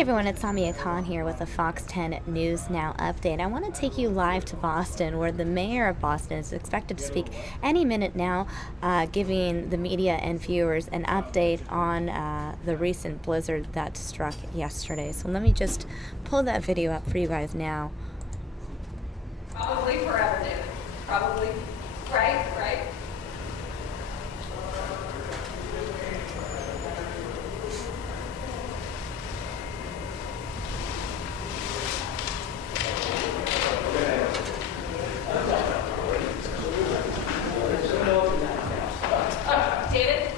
Hey everyone, it's Samia Khan here with the Fox 10 News Now update. I want to take you live to Boston, where the mayor of Boston is expected to speak any minute now, giving the media and viewers an update on the recent blizzard that struck yesterday. So let me just pull that video up for you guys now. Probably forever, David. Probably. Right? David?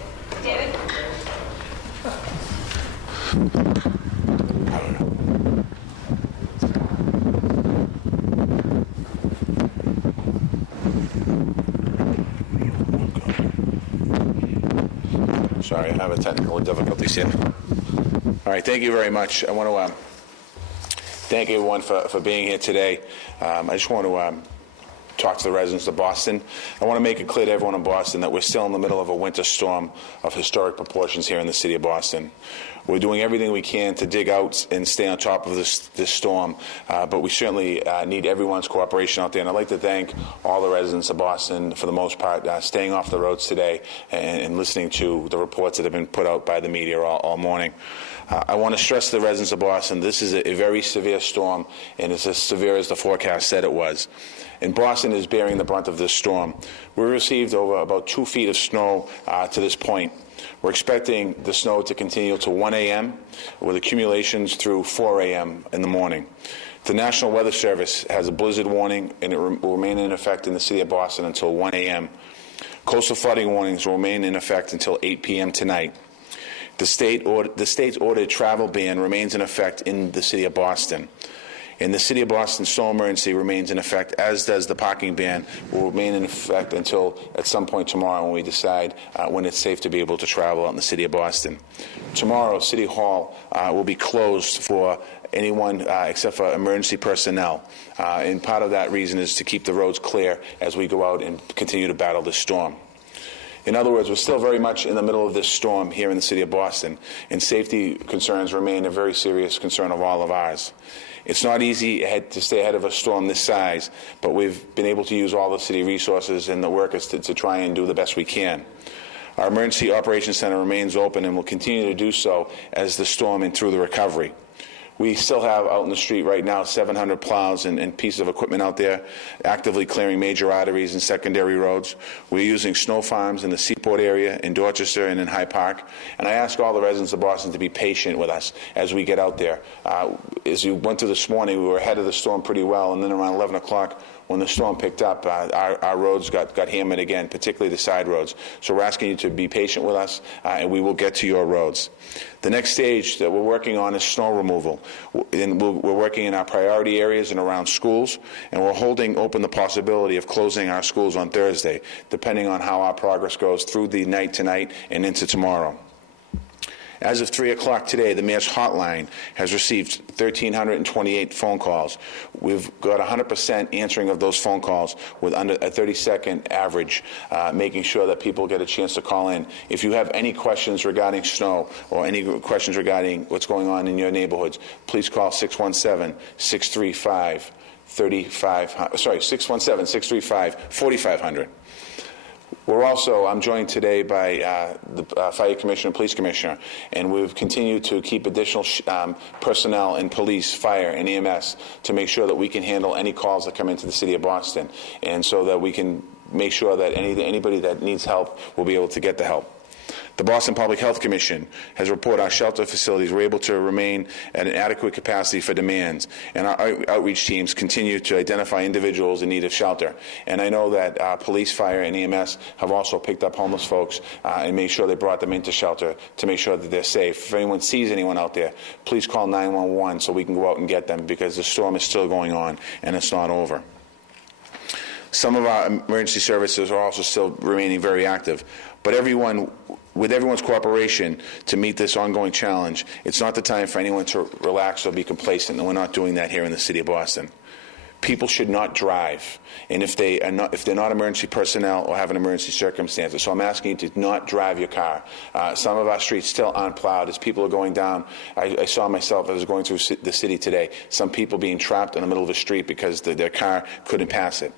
Sorry, I have a technical difficulties here. All right, thank you very much. I want to thank everyone for being here today. I just want to talk to the residents of Boston. I want to make it clear to everyone in Boston that we're still in the middle of a winter storm of historic proportions here in the city of Boston. We're doing everything we can to dig out and stay on top of this storm, but we certainly need everyone's cooperation out there. And I'd like to thank all the residents of Boston, for the most part, staying off the roads today and listening to the reports that have been put out by the media all morning. I want to stress to the residents of Boston, this is a very severe storm, and it's as severe as the forecast said it was. And Boston is bearing the brunt of this storm. We received over about 2 feet of snow to this point. We're expecting the snow to continue to 1 a.m. with accumulations through 4 a.m. in the morning. The National Weather Service has a blizzard warning, and it will remain in effect in the city of Boston until 1 a.m. Coastal flooding warnings will remain in effect until 8 p.m. tonight. The state's ordered travel ban remains in effect in the city of Boston. In the city of Boston, snow emergency remains in effect, as does the parking ban, will remain in effect until at some point tomorrow when we decide when it's safe to be able to travel out in the city of Boston. Tomorrow, City Hall will be closed for anyone except for emergency personnel. And part of that reason is to keep the roads clear as we go out and continue to battle this storm. In other words, we're still very much in the middle of this storm here in the city of Boston, and safety concerns remain a very serious concern of all of ours. It's not easy to stay ahead of a storm this size, but we've been able to use all the city resources and the workers to try and do the best we can. Our Emergency Operations Center remains open and will continue to do so as the storm and through the recovery. We still have out in the street right now 700 plows and pieces of equipment out there actively clearing major arteries and secondary roads. We're using snow farms in the Seaport area, in Dorchester, and in Hyde Park. And I ask all the residents of Boston to be patient with us as we get out there. As you went through this morning, we were ahead of the storm pretty well, and then around 11 o'clock, when the storm picked up, our roads got hammered again, particularly the side roads. So we're asking you to be patient with us, and we will get to your roads. The next stage that we're working on is snow removal. And we're working in our priority areas and around schools, and we're holding open the possibility of closing our schools on Thursday, depending on how our progress goes through the night tonight and into tomorrow. As of 3 o'clock today, the mayor's hotline has received 1,328 phone calls. We've got 100% answering of those phone calls with under a 30-second average, making sure that people get a chance to call in. If you have any questions regarding snow or any questions regarding what's going on in your neighborhoods, please call 617-635-4500. I'm joined today by the Fire Commissioner and Police Commissioner, and we've continued to keep additional personnel in police, fire, and EMS to make sure that we can handle any calls that come into the city of Boston, and so that we can make sure that anybody that needs help will be able to get the help. The Boston Public Health Commission has reported our shelter facilities were able to remain at an adequate capacity for demands, and our outreach teams continue to identify individuals in need of shelter. And I know that police, fire, and EMS have also picked up homeless folks and made sure they brought them into shelter to make sure that they're safe. If anyone sees anyone out there, please call 911 so we can go out and get them, because the storm is still going on and it's not over. Some of our emergency services are also still remaining very active, but with everyone's cooperation to meet this ongoing challenge, it's not the time for anyone to relax or be complacent, and we're not doing that here in the city of Boston. People should not drive, and if they're not emergency personnel or have an emergency circumstances. So I'm asking you to not drive your car. Some of our streets still aren't plowed as people are going down. I saw myself as I was going through the city today, some people being trapped in the middle of the street because their car couldn't pass it.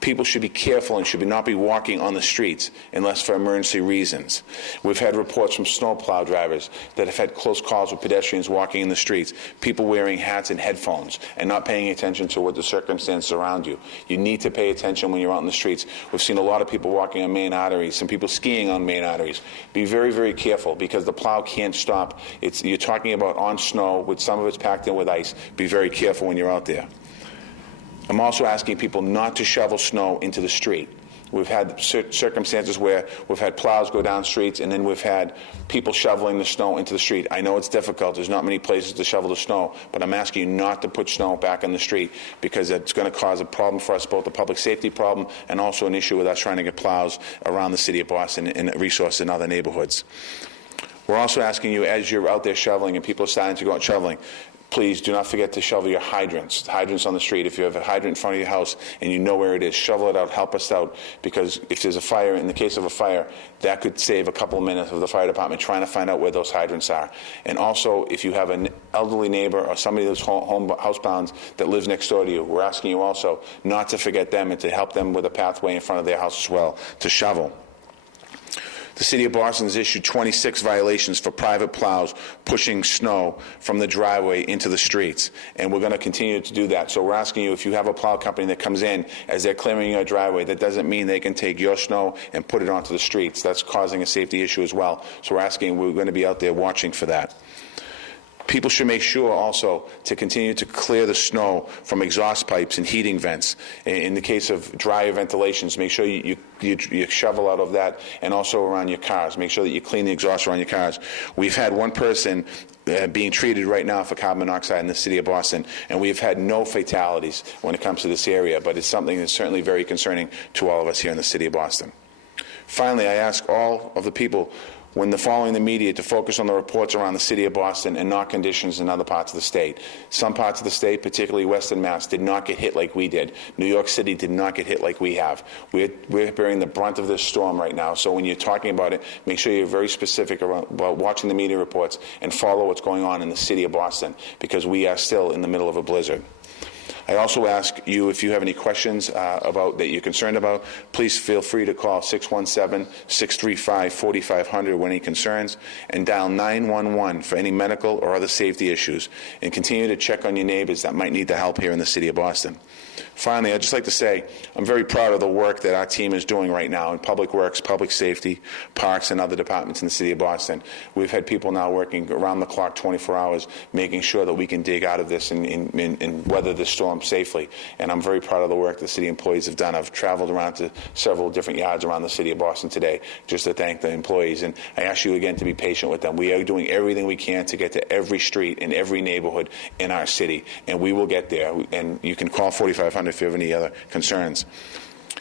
People should be careful and should not be walking on the streets unless for emergency reasons. We've had reports from snowplow drivers that have had close calls with pedestrians walking in the streets, people wearing hats and headphones and not paying attention to what the circumstances around you. You need to pay attention when you're out in the streets. We've seen a lot of people walking on main arteries, some people skiing on main arteries. Be very, very careful because the plow can't stop. You're talking about on snow, with some of it's packed in with ice. Be very careful when you're out there. I'm also asking people not to shovel snow into the street. We've had circumstances where we've had plows go down streets and then we've had people shoveling the snow into the street. I know it's difficult. There's not many places to shovel the snow, but I'm asking you not to put snow back in the street because it's going to cause a problem for us, both a public safety problem and also an issue with us trying to get plows around the city of Boston and resources in other neighborhoods. We're also asking you, as you're out there shoveling and people are starting to go out shoveling, please do not forget to shovel your hydrants. Hydrants on the street. If you have a hydrant in front of your house and you know where it is, shovel it out, help us out, because if there's a fire, in the case of a fire, that could save a couple of minutes of the fire department trying to find out where those hydrants are. And also, if you have an elderly neighbor or somebody that's housebound that lives next door to you, we're asking you also not to forget them and to help them with a pathway in front of their house as well to shovel. The City of Boston has issued 26 violations for private plows pushing snow from the driveway into the streets, and we're going to continue to do that. So we're asking you, if you have a plow company that comes in as they're clearing your driveway, that doesn't mean they can take your snow and put it onto the streets. That's causing a safety issue as well. So we're going to be out there watching for that. People should make sure also to continue to clear the snow from exhaust pipes and heating vents. In the case of dryer ventilations, make sure you shovel out of that, and also around your cars. Make sure that you clean the exhaust around your cars. We've had one person being treated right now for carbon monoxide in the city of Boston, and we've had no fatalities when it comes to this area, but it's something that's certainly very concerning to all of us here in the city of Boston. Finally, I ask all of the people, when they're following the media, to focus on the reports around the city of Boston and not conditions in other parts of the state. Some parts of the state, particularly Western Mass, did not get hit like we did. New York City did not get hit like we have. We're bearing the brunt of this storm right now, so when you're talking about it, make sure you're very specific about watching the media reports and follow what's going on in the city of Boston, because we are still in the middle of a blizzard. I also ask you, if you have any questions that you're concerned about, please feel free to call 617-635-4500 with any concerns, and dial 911 for any medical or other safety issues, and continue to check on your neighbors that might need the help here in the city of Boston. Finally, I'd just like to say I'm very proud of the work that our team is doing right now in Public Works, Public Safety, Parks, and other departments in the city of Boston. We've had people now working around the clock 24 hours, making sure that we can dig out of this and weather this storm safely. And I'm very proud of the work the city employees have done. I've traveled around to several different yards around the city of Boston today just to thank the employees. And I ask you again to be patient with them. We are doing everything we can to get to every street and every neighborhood in our city, and we will get there. And you can call 4500 if you have any other concerns.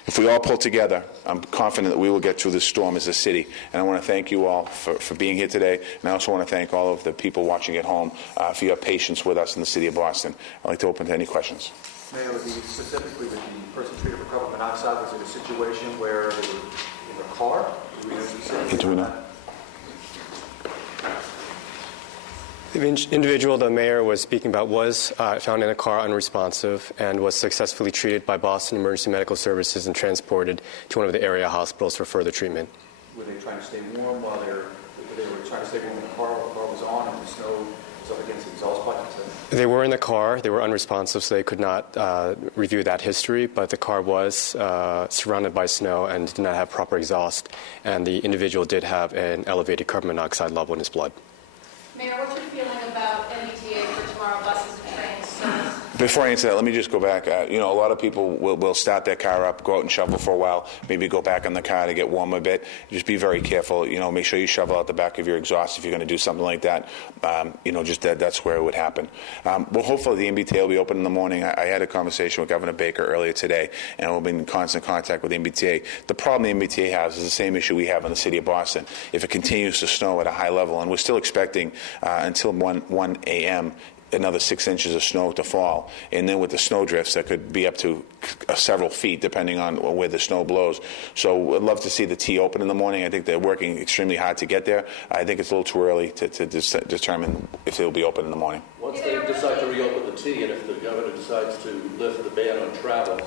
If we all pull together, I'm confident that we will get through this storm as a city. And I want to thank you all for being here today. And I also want to thank all of the people watching at home for your patience with us in the city of Boston. I'd like to open to any questions. Mayor, specifically with the person treated for carbon monoxide, was it a situation where they were in a car? Do we know? The individual the mayor was speaking about was found in a car unresponsive and was successfully treated by Boston Emergency Medical Services and transported to one of the area hospitals for further treatment. Were they trying to stay warm while they were trying to stay warm when the car was on and the snow was up against the exhaust pipes? They were in the car. They were unresponsive, so they could not review that history, but the car was surrounded by snow and did not have proper exhaust, and the individual did have an elevated carbon monoxide level in his blood. Mayor, what's your feeling about MBTA for tomorrow, buses and trains service? Before I answer that, let me just go back. A lot of people will start their car up, go out and shovel for a while, maybe go back in the car to get warm a bit. Just be very careful. Make sure you shovel out the back of your exhaust if you're going to do something like that. That's where it would happen. Well, hopefully the MBTA will be open in the morning. I had a conversation with Governor Baker earlier today, and we've been in constant contact with the MBTA. The problem the MBTA has is the same issue we have in the city of Boston. If it continues to snow at a high level, and we're still expecting until 1 a.m., another 6 inches of snow to fall. And then with the snow drifts, that could be up to several feet, depending on where the snow blows. So I'd love to see the T open in the morning. I think they're working extremely hard to get there. I think it's a little too early to determine if they'll be open in the morning. Once they decide to reopen the T, and if the governor decides to lift the ban on travel,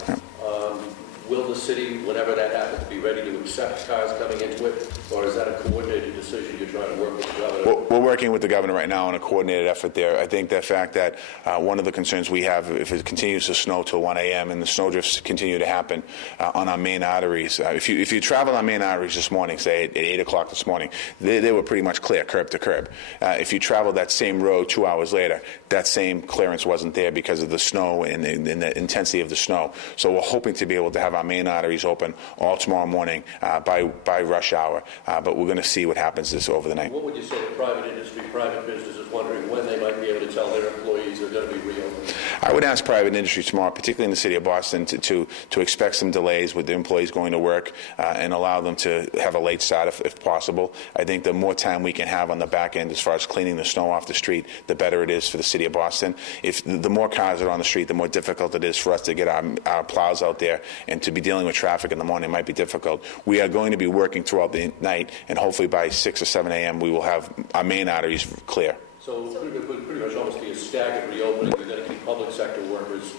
will the city, whenever that happens, be ready to accept cars coming into it? Or is that a coordinated decision you're trying to work with the governor? We're working with the governor right now on a coordinated effort there. I think the fact that one of the concerns we have, if it continues to snow till 1 a.m. and the snow drifts continue to happen on our main arteries, if you travel on main arteries this morning, say at 8 o'clock this morning, they were pretty much clear curb to curb. If you travel that same road 2 hours later, that same clearance wasn't there because of the snow and the intensity of the snow. So we're hoping to be able to have our main arteries open all tomorrow morning by rush hour. But we're going to see what happens over the night. What would you say to private industry, private businesses wondering when they might be able to tell their employees they're going to be reopened? I would ask private industry tomorrow, particularly in the city of Boston, to expect some delays with the employees going to work and allow them to have a late start if possible. I think the more time we can have on the back end as far as cleaning the snow off the street, the better it is for the city of Boston. If the more cars are on the street, the more difficult it is for us to get our plows out there, and to be dealing with traffic in the morning might be difficult. We are going to be working throughout the night, and hopefully by 6 or 7 a.m. we will have our main arteries clear. So pretty much almost be a staggered reopening. You're going to keep public sector workers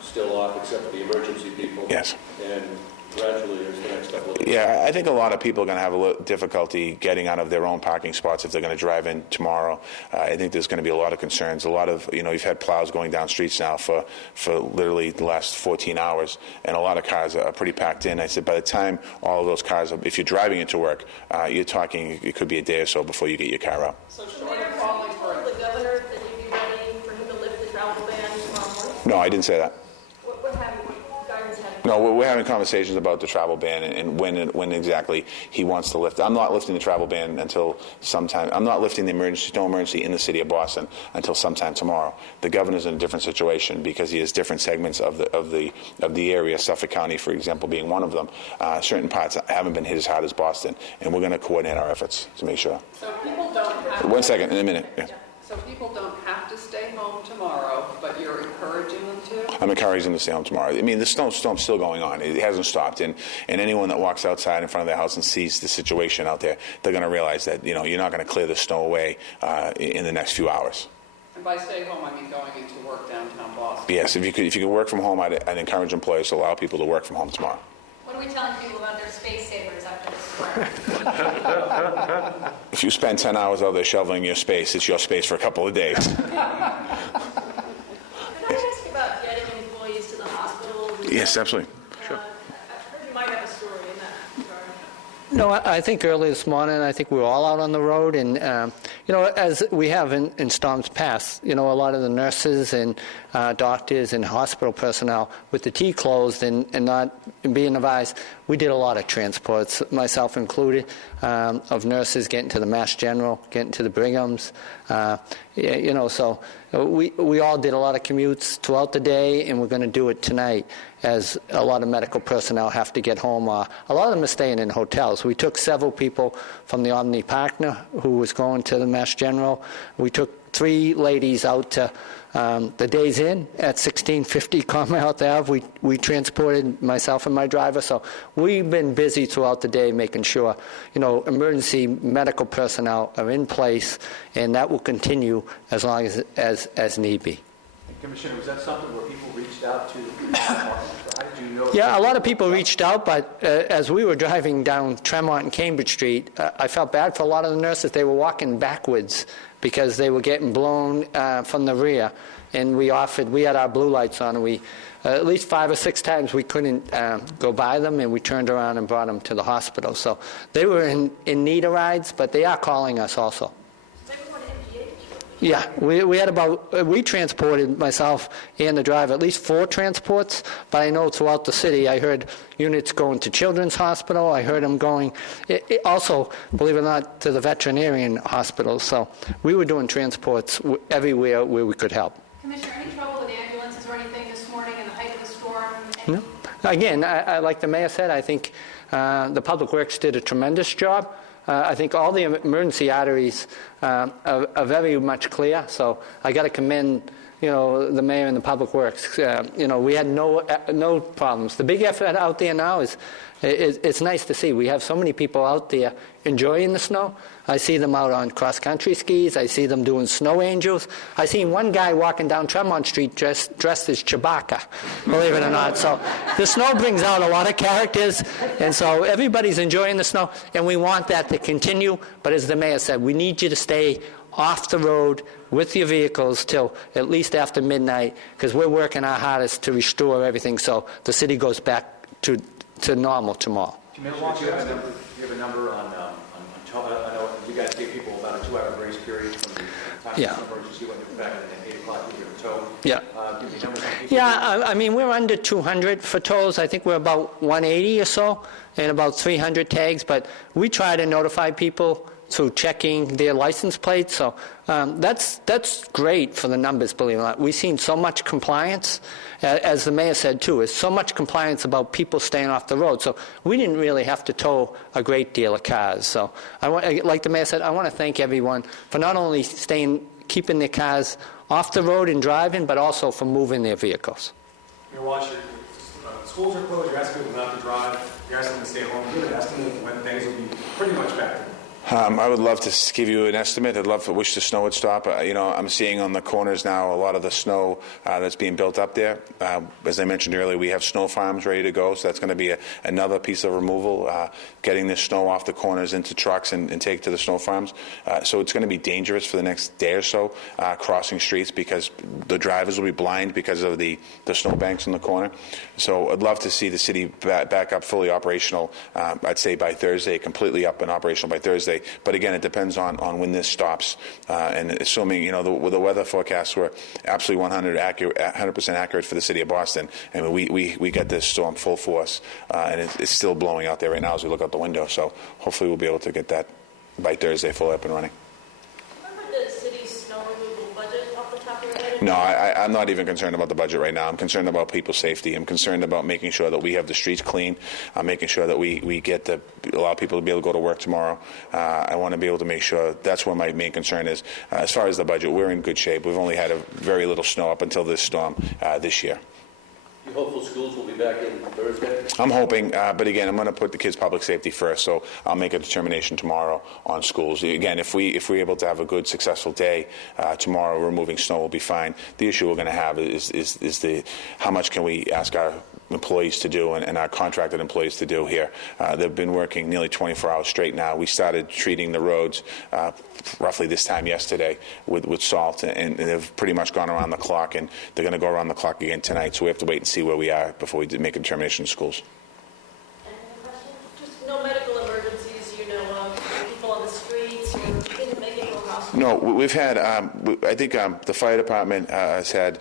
still off, except for the emergency people. Yes. And gradually, as the next couple of days. Yeah, I think a lot of people are going to have a little difficulty getting out of their own parking spots if they're going to drive in tomorrow. I think there's going to be a lot of concerns. A lot of, you've had plows going down streets now for literally the last 14 hours, and a lot of cars are pretty packed in. I said by the time all of those cars, if you're driving into work, you're talking, it could be a day or so before you get your car out. So short of calling for the governor that you'd be ready for him to lift the travel ban tomorrow morning? No, I didn't say that. What guidance have you? No, we're having conversations about the travel ban and when exactly he wants to lift. I'm not lifting the travel ban until sometime. I'm not lifting the snow emergency in the city of Boston until sometime tomorrow. The governor's in a different situation because he has different segments of the area. Suffolk County, for example, being one of them. Certain parts haven't been hit as hard as Boston, and we're going to coordinate our efforts to make sure. So people don't have 1 second, in a minute. Yeah. So people don't have to stay home tomorrow, but you're encouraging them to? I'm encouraging them to stay home tomorrow. I mean, the snowstorm's still going on. It hasn't stopped. And anyone that walks outside in front of their house and sees the situation out there, they're going to realize that, you're not going to clear the snow away in the next few hours. And by stay home, I mean going into work downtown Boston. Yes, if you could work from home, I'd encourage employers to allow people to work from home tomorrow. What are we telling people about their space savers after this storm? If you spend 10 hours out there shoveling your space, it's your space for a couple of days. Can I ask you about getting employees to the hospital? Yes, absolutely. I've heard you might have a story in that regard. No, I think early this morning, I think we were all out on the road, and as we have in storms past, a lot of the nurses and doctors and hospital personnel with the T closed and not being advised, we did a lot of transports, myself included, of nurses getting to the Mass General, getting to the Brighams, so we all did a lot of commutes throughout the day, and we're going to do it tonight as a lot of medical personnel have to get home. A lot of them are staying in hotels. We took several people from the Omni Partner who was going to the Mass General. We took 3 ladies out to the Days Inn at 1650 Commonwealth Ave. We transported myself and my driver. So we've been busy throughout the day making sure, emergency medical personnel are in place, and that will continue as long as need be. Commissioner, was that something where people reached out to How did you know? Yeah, a lot of people reached out, but as we were driving down Tremont and Cambridge Street, I felt bad for a lot of the nurses. They were walking backwards because they were getting blown from the rear. And we had our blue lights on, and we at least 5 or 6 times we couldn't go by them, and we turned around and brought them to the hospital. So they were in need of rides, but they are calling us also. Yeah, we transported, myself and the driver, at least 4 transports, but I know throughout the city I heard units going to Children's Hospital. I heard them going also, believe it or not, to the veterinarian hospital. So we were doing transports everywhere where we could help. Commissioner, any trouble with ambulances or anything this morning in the height of the storm? No. Again, like the mayor said, I think the Public Works did a tremendous job. I think all the emergency arteries are very much clear. So I got to commend, the mayor and the public works. We had no problems. The big effort out there now is it's nice to see. We have so many people out there enjoying the snow. I see them out on cross-country skis. I see them doing snow angels. I seen one guy walking down Tremont Street dressed as Chewbacca, believe it or not. So the snow brings out a lot of characters, and so everybody's enjoying the snow, and we want that to continue. But as the mayor said, we need you to stay off the road with your vehicles till at least after midnight, because we're working our hardest to restore everything so the city goes back to normal tomorrow. Commissioner, do you have a number on I know you guys gave people about a 2-hour grace period from the time Yeah. of emergency when they're back at 8 o'clock to give a tow. Yeah. Give me numbers on people. Yeah, I mean, we're under 200 for tolls. I think we're about 180 or so, and about 300 tags. But we try to notify people through checking their license plates. So that's great for the numbers, believe it or not. We've seen so much compliance, as the mayor said too, is so much compliance about people staying off the road. So we didn't really have to tow a great deal of cars. So like the mayor said, I want to thank everyone for not only keeping their cars off the road and driving, but also for moving their vehicles. You're watching, schools are closed, you're asking people not to drive, you're asking them to stay home, you're asking them when things will be pretty much back to I would love to give you an estimate. Wish the snow would stop. I'm seeing on the corners now a lot of the snow that's being built up there. As I mentioned earlier, we have snow farms ready to go, so that's going to be another piece of removal, getting this snow off the corners into trucks and take to the snow farms. So it's going to be dangerous for the next day or so, crossing streets, because the drivers will be blind because of the snow banks in the corner. So I'd love to see the city back up fully operational, I'd say by Thursday, completely up and operational by Thursday. But again, it depends on when this stops. And assuming, with the weather forecasts were absolutely 100% accurate for the city of Boston. And we got this storm full force, and it's still blowing out there right now as we look out the window. So hopefully we'll be able to get that by Thursday fully up and running. Remember the city's snow removal budget off the top of your head? No, I'm not even concerned about the budget right now. I'm concerned about people's safety. I'm concerned about making sure that we have the streets clean. I'm making sure that we get to allow people to be able to go to work tomorrow. I want to be able to make sure that's where my main concern is. As far as the budget, we're in good shape. We've only had a very little snow up until this storm this year. You hopeful schools will be back in Thursday? I'm hoping, but again, I'm going to put the kids' public safety first, so I'll make a determination tomorrow on schools. Again, if we're able to have a good, successful day tomorrow, removing snow will be fine. The issue we're going to have is how much can we ask our employees to do and our contracted employees to do here. They've been working nearly 24 hours straight now. We started treating the roads roughly this time yesterday with salt, and they've pretty much gone around the clock, and they're going to go around the clock again tonight. So we have to wait and see where we are before we make a determination in schools. Just no medical emergencies, people on the streets, or didn't make it to a hospital? No, we've had, I think the fire department has had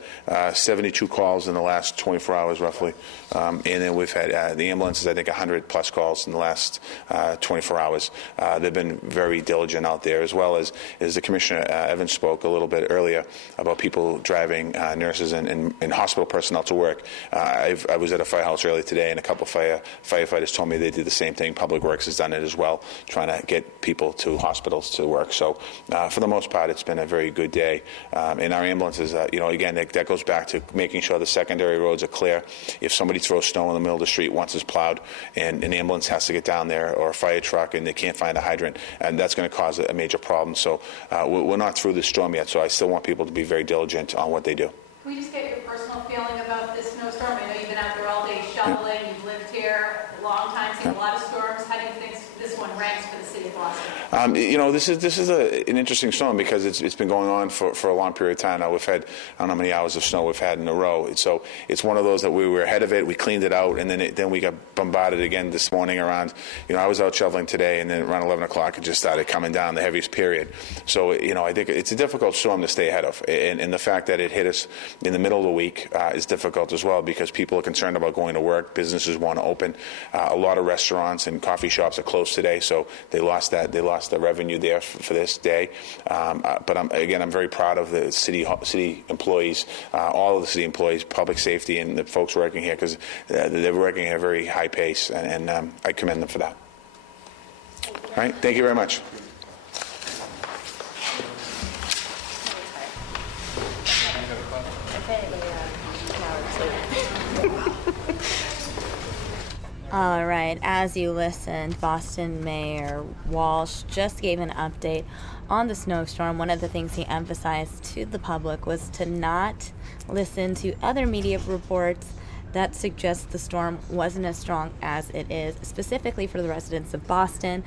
72 calls in the last 24 hours roughly. And then we've had the ambulances, I think 100 plus calls in the last 24 hours. They've been very diligent out there, as well as the Commissioner Evans spoke a little bit earlier about people driving nurses and hospital personnel to work. I was at a firehouse earlier today, and a couple of firefighters told me they did the same thing. Public Works has done it as well, trying to get people to hospitals to work. So for the most part, it's been a very good day. And our ambulances, again, that goes back to making sure the secondary roads are clear. If somebody throws snow in the middle of the street once it's plowed, and an ambulance has to get down there, or a fire truck, and they can't find a hydrant, and that's going to cause a major problem. So we're not through the storm yet, so I still want people to be very diligent on what they do. Can we just get your personal feeling about this snowstorm? I know you've been out there all day shoveling, you've lived here a long time, seen a lot of storms. How do you think this one ranks for the city of Boston? This is an interesting storm because it's been going on for a long period of time now. We've had, I don't know how many hours of snow we've had in a row. So it's one of those that we were ahead of it, we cleaned it out, and then we got bombarded again this morning around, I was out shoveling today, and then around 11 o'clock it just started coming down, the heaviest period. So, I think it's a difficult storm to stay ahead of. And the fact that it hit us in the middle of the week is difficult as well, because people are concerned about going to work. Businesses want to open. A lot of restaurants and coffee shops are closed today, so they lost the revenue there for this day. But I'm very proud of the city employees, all of the city employees, public safety, and the folks working here, because they're working at a very high pace, and I commend them for that. All right, thank you very much. All right, as you listened, Boston Mayor Walsh just gave an update on the snowstorm. One of the things he emphasized to the public was to not listen to other media reports that suggest the storm wasn't as strong as it is, specifically for the residents of Boston.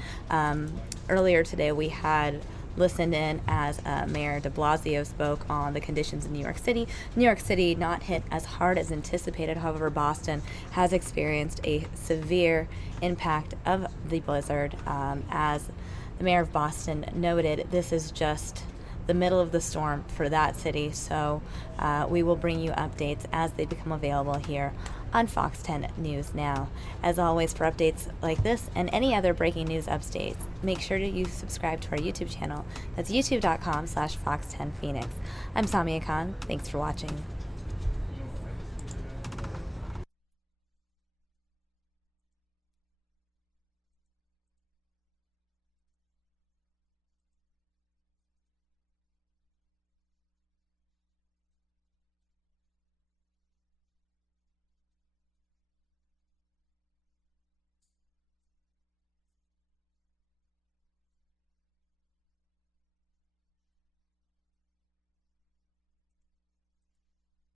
Earlier today, we had listened in as Mayor de Blasio spoke on the conditions in New York City. New York City not hit as hard as anticipated. However, Boston has experienced a severe impact of the blizzard. As the mayor of Boston noted, this is just the middle of the storm for that city. So we will bring you updates as they become available here on Fox 10 News Now. As always, for updates like this and any other breaking news updates, make sure that you subscribe to our YouTube channel. That's youtube.com/Fox10Phoenix. I'm Samia Khan. Thanks for watching.